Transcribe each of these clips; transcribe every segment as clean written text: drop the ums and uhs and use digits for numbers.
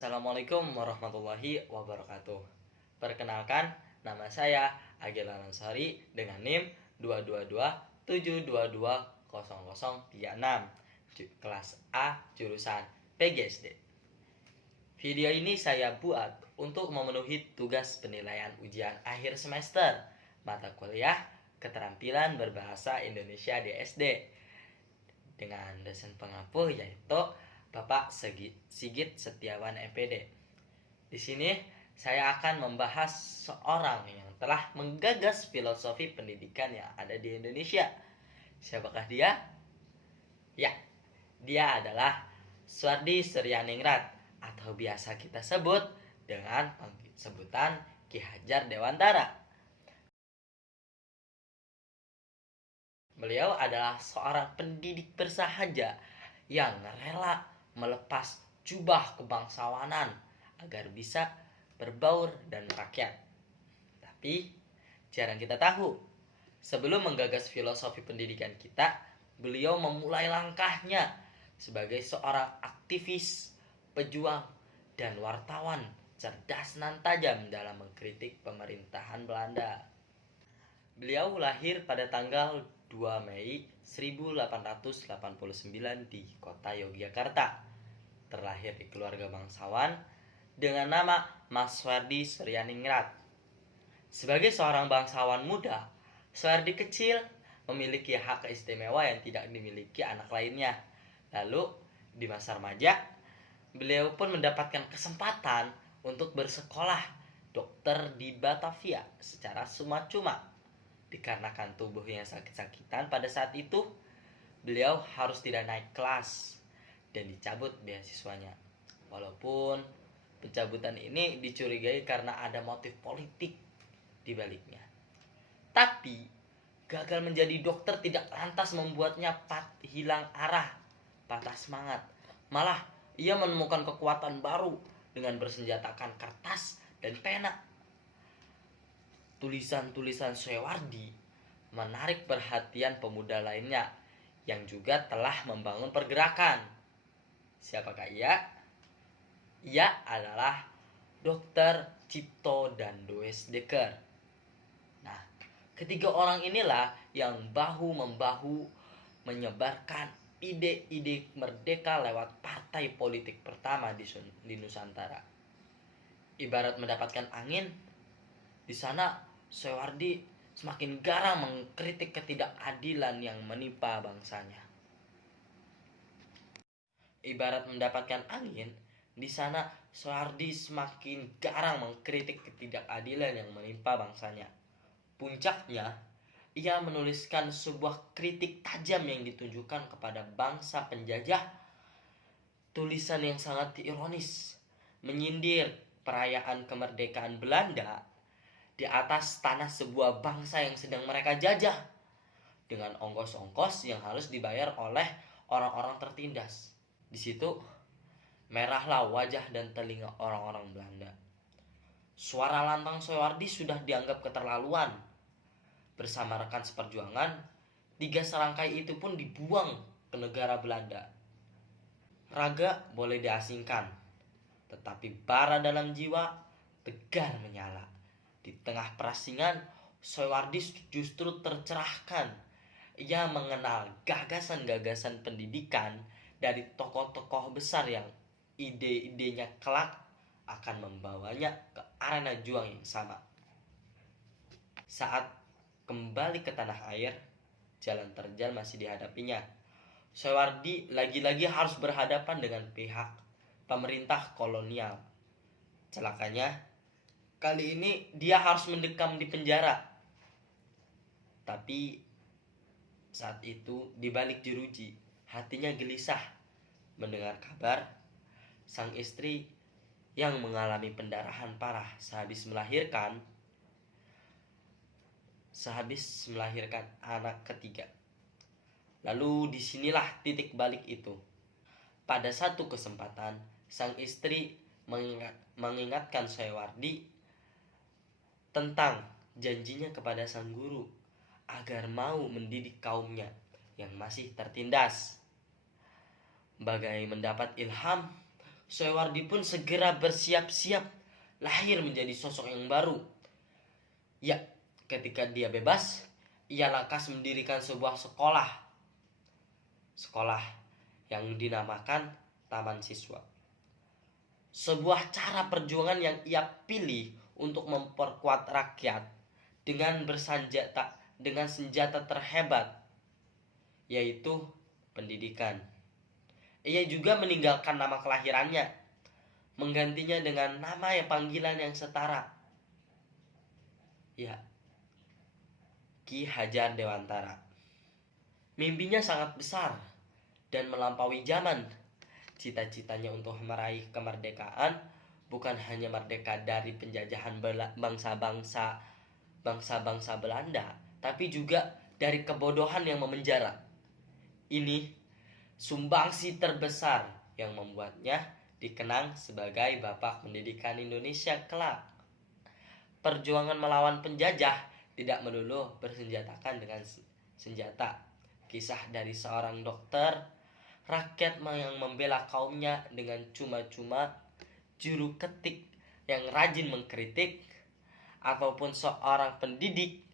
Assalamualaikum warahmatullahi wabarakatuh. Perkenalkan, nama saya Agil Ansari dengan NIM 22272200036 kelas A jurusan PGSD. Video ini saya buat untuk memenuhi tugas penilaian ujian akhir semester mata kuliah Keterampilan Berbahasa Indonesia DSD dengan dosen pengampu yaitu Bapak Sigit Setiawan MPD. Di sini saya akan membahas seorang yang telah menggagas filosofi pendidikan yang ada di Indonesia. Siapakah dia? Ya, dia adalah Suardi Suryaningrat atau biasa kita sebut dengan sebutan Ki Hajar Dewantara. Beliau adalah seorang pendidik bersahaja yang rela melepas jubah kebangsawanan agar bisa berbaur dan merakyat. Tapi jarang kita tahu, sebelum menggagas filosofi pendidikan kita, beliau memulai langkahnya sebagai seorang aktivis, pejuang, dan wartawan cerdas dan tajam dalam mengkritik pemerintahan Belanda. Beliau lahir pada tanggal 2 Mei 1889 di kota Yogyakarta. Terlahir di keluarga bangsawan dengan nama Mas Suardi Suryaningrat. Sebagai seorang bangsawan muda, Suardi kecil memiliki hak istimewa yang tidak dimiliki anak lainnya. Lalu, di masa remaja, beliau pun mendapatkan kesempatan untuk bersekolah dokter di Batavia secara cuma-cuma. Dikarenakan tubuhnya sakit-sakitan pada saat itu, beliau harus tidak naik kelas dan dicabut beasiswanya. Walaupun pencabutan ini dicurigai karena ada motif politik di baliknya. Tapi gagal menjadi dokter tidak lantas membuatnya hilang arah, patah semangat. Malah ia menemukan kekuatan baru dengan bersenjatakan kertas dan pena. Tulisan-tulisan Suardi menarik perhatian pemuda lainnya yang juga telah membangun pergerakan. Siapakah ia? Ia adalah Dr. Cipto dan Does Dekker. Nah, ketiga orang inilah yang bahu-membahu menyebarkan ide-ide merdeka lewat partai politik pertama di Nusantara. Ibarat mendapatkan angin, di sana Suardi semakin garang mengkritik ketidakadilan yang menimpa bangsanya. Ibarat mendapatkan angin, di sana Suardi semakin garang mengkritik ketidakadilan yang menimpa bangsanya. Puncaknya, ia menuliskan sebuah kritik tajam yang ditujukan kepada bangsa penjajah. Tulisan yang sangat ironis, menyindir perayaan kemerdekaan Belanda di atas tanah sebuah bangsa yang sedang mereka jajah dengan ongkos-ongkos yang harus dibayar oleh orang-orang tertindas. Di situ merahlah wajah dan telinga orang-orang Belanda. Suara lantang Suardi sudah dianggap keterlaluan. Bersama rekan seperjuangan, 3 serangkai itu pun dibuang ke negara Belanda. Raga boleh diasingkan, tetapi bara dalam jiwa tegar menyala. Di tengah perasingan, Suardi justru tercerahkan. Ia mengenal gagasan-gagasan pendidikan dari tokoh-tokoh besar yang ide-idenya kelak akan membawanya ke arena juang yang sama. Saat kembali ke tanah air, jalan terjal masih dihadapinya. Suardi lagi-lagi harus berhadapan dengan pihak pemerintah kolonial. Celakanya, kali ini dia harus mendekam di penjara. Tapi saat itu di balik jeruji, hatinya gelisah mendengar kabar sang istri yang mengalami pendarahan parah sehabis melahirkan anak ketiga. Lalu disinilah titik balik itu. Pada satu kesempatan, sang istri mengingatkan Suardi tentang janjinya kepada sang guru agar mau mendidik kaumnya yang masih tertindas. Bagai mendapat ilham, Soewardi pun segera bersiap-siap lahir menjadi sosok yang baru. Ya, ketika dia bebas, ia lantas mendirikan sebuah sekolah. Sekolah yang dinamakan Taman Siswa. Sebuah cara perjuangan yang ia pilih untuk memperkuat rakyat dengan senjata terhebat, yaitu pendidikan. Ia juga meninggalkan nama kelahirannya, menggantinya dengan nama panggilan yang setara. Ya, Ki Hajar Dewantara. Mimpinya sangat besar dan melampaui zaman. Cita-citanya untuk meraih kemerdekaan bukan hanya merdeka dari penjajahan bangsa-bangsa Belanda, tapi juga dari kebodohan yang memenjara. Ini sumbangsi terbesar yang membuatnya dikenang sebagai Bapak Pendidikan Indonesia kelak. Perjuangan melawan penjajah tidak melulu bersenjatakan dengan senjata. Kisah dari seorang dokter, rakyat yang membela kaumnya dengan cuma-cuma, juru ketik yang rajin mengkritik, ataupun seorang pendidik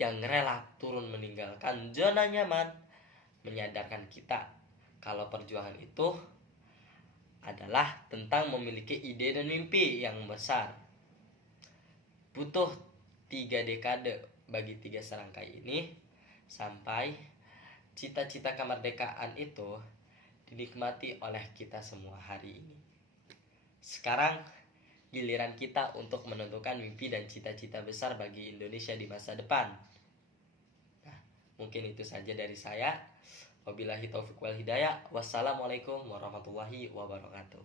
yang rela turun meninggalkan zona nyaman, menyadarkan kita kalau perjuangan itu adalah tentang memiliki ide dan mimpi yang besar. Butuh 3 dekade bagi 3 serangkai ini sampai cita-cita kemerdekaan itu dinikmati oleh kita semua hari ini. Sekarang giliran kita untuk menentukan mimpi dan cita-cita besar bagi Indonesia di masa depan. Nah, mungkin itu saja dari saya. Wabillahi taufiq wal hidayah. Wassalamualaikum warahmatullahi wabarakatuh.